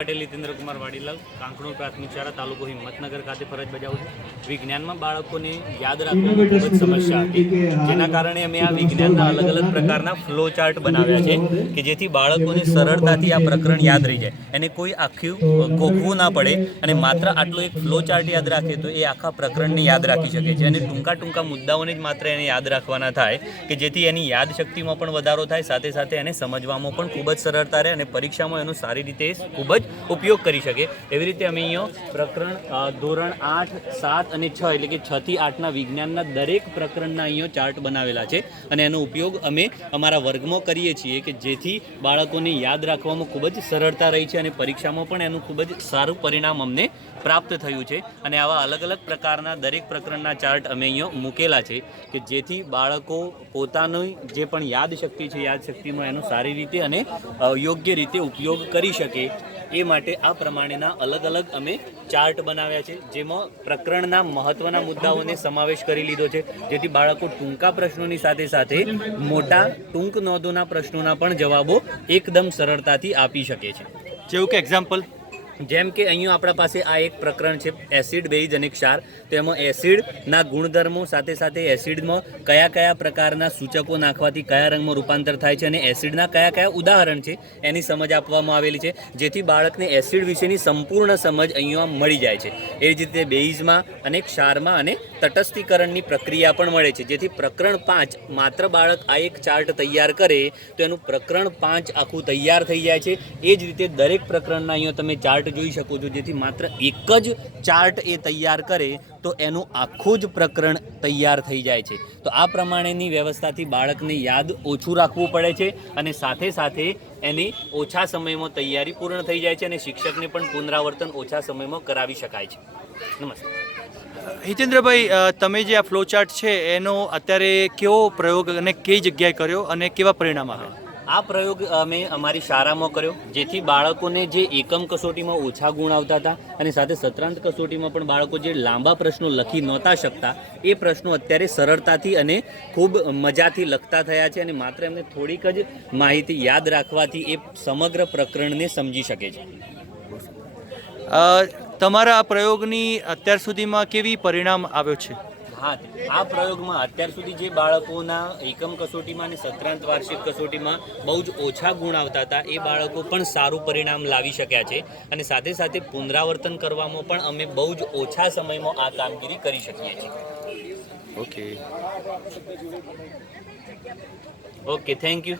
પટેલ હિતેન્દ્ર કુમાર વાડીલાલ કાંકણુર પ્રાથમિક શાળા તાલુકો હિંમતનગર ખાતે ફરજ બજાવું છું. વિજ્ઞાનમાં બાળકોને યાદ રાખવાની ખૂબ જ સમસ્યા હતી. જેના કારણે અમે આ વિજ્ઞાનના અલગ અલગ પ્રકારના ફ્લો ચાર્ટ બનાવ્યા છે કે જેથી બાળકોને સરળતાથી આ પ્રકરણ યાદ રહી જાય. એને કોઈ આખું ગોખવું ના પડે અને માત્ર આટલો એક ફ્લો ચાર્ટ યાદ રાખે તો એ આખા પ્રકરણને યાદ રાખી શકે છે. અને ટૂંકા ટૂંકા મુદ્દાઓને જ માત્ર એને યાદ રાખવાના થાય કે જેથી એની યાદ શક્તિમાં પણ વધારો થાય સાથે સાથે એને સમજવામાં પણ ખૂબ જ સરળતા રહે અને પરીક્ષામાં એનું સારી રીતે ખૂબ જ ઉપયોગ કરી શકે. એવી રીતે અમે અહીંયા પ્રકરણ ધોરણ આઠ, સાત અને છ એટલે કે છથી આઠના વિજ્ઞાનના દરેક પ્રકરણના અહીંયા ચાર્ટ બનાવેલા છે અને એનો ઉપયોગ અમે અમારા વર્ગમાં કરીએ છીએ કે જેથી બાળકોને યાદ રાખવામાં ખૂબ જ સરળતા રહી છે અને પરીક્ષામાં પણ એનું ખૂબ જ સારું પરિણામ અમને પ્રાપ્ત થયું છે. અને આવા અલગ અલગ પ્રકારના દરેક પ્રકરણના ચાર્ટ અમે અહીંયા મૂકેલા છે કે જેથી બાળકો પોતાની જે પણ યાદ શક્તિ છે યાદ શક્તિમાં એનો સારી રીતે અને યોગ્ય રીતે ઉપયોગ કરી શકે. એ માટે આ પ્રમાણેના અલગ અલગ અમે ચાર્ટ બનાવ્યા છે, જેમાં પ્રકરણના મહત્વના મુદ્દાઓને સમાવેશ કરી લીધો છે. જેથી બાળકો ટૂંકા પ્રશ્નોની સાથે સાથે મોટા ટૂંક નોંધોના પ્રશ્નોના પણ જવાબો એકદમ સરળતાથી આપી શકે છે. જેવું કે એક્ઝામ્પલ જેમ કે અહીંયા આપણા પાસે આ એક પ્રકરણ છે, એસિડ બેઝ અને ક્ષાર. તો એમાં એસિડના ગુણધર્મો સાથે સાથે એસિડમાં કયા કયા પ્રકારના સૂચકો નાખવાથી કયા રંગમાં રૂપાંતર થાય છે અને એસિડના કયા કયા ઉદાહરણ છે, એની સમજ આપવામાં આવેલી છે, જેથી બાળકને એસિડ વિશેની સંપૂર્ણ સમજ અહીંયા મળી જાય છે. એ જ રીતે બેઝમાં અને ક્ષારમાં અને તટસ્થીકરણની પ્રક્રિયા પણ મળે છે. જેથી પ્રકરણ પાંચ, માત્ર બાળક આ એક ચાર્ટ તૈયાર કરે, તો એનું પ્રકરણ પાંચ આખું તૈયાર થઈ જાય છે. એ જ રીતે દરેક પ્રકરણના અહીંયા તમે ચાર્ટ જોઈ શકો છો, જેથી માત્ર એક જ ચાર્ટ એ તૈયાર કરે, તો એનું આખું જ પ્રકરણ તૈયાર થઈ જાય છે. તો આ પ્રમાણેની વ્યવસ્થાથી બાળકને યાદ ઓછું રાખવું પડે છે અને સાથે સાથે એની ઓછા સમયમાં તૈયારી પૂર્ણ થઈ જાય છે અને શિક્ષકને પણ પુનરાવર્તન ઓછા સમયમાં કરાવી શકાય છે. નમસ્તે હિતેન્દ્રભાઈ તમે જે આ ફ્લો ચાર્ટ છે, એનો અત્યારે કેવો પ્રયોગ અને કઈ જગ્યાએ કર્યો અને કેવા પરિણામ આવ્યા? આ પ્રયોગ અમે અમારી શાળામાં કર્યો, જેથી બાળકોને જે એકમ કસોટીમાં ઓછા ગુણ આવતા હતા અને સાથે સત્રાંત કસોટીમાં પણ બાળકો જે લાંબા પ્રશ્નો લખી નહોતા શકતા, એ પ્રશ્નો અત્યારે સરળતાથી અને ખૂબ મજાથી લખતા થયા છે અને માત્ર એમને થોડીક જ માહિતી યાદ રાખવાથી એ સમગ્ર પ્રકરણને સમજી શકે છે. તમારા આ પ્રયોગની અત્યાર સુધીમાં કેવી પરિણામ આવ્યો છે? હા આ પ્રયોગમાં અત્યાર સુધી જે બાળકોના એકમ કસોટીમાં અને સત્રાંત વાર્ષિક કસોટીમાં બહુ જ ઓછા ગુણ આવતા હતા એ બાળકો પણ સારું પરિણામ લાવી શક્યા છે. અને સાથે સાથે પુનરાવર્તન કરવામાં પણ અમે બહુ જ ઓછા સમયમાં આ કામગીરી કરી શકીએ છીએ. Okay okay thank you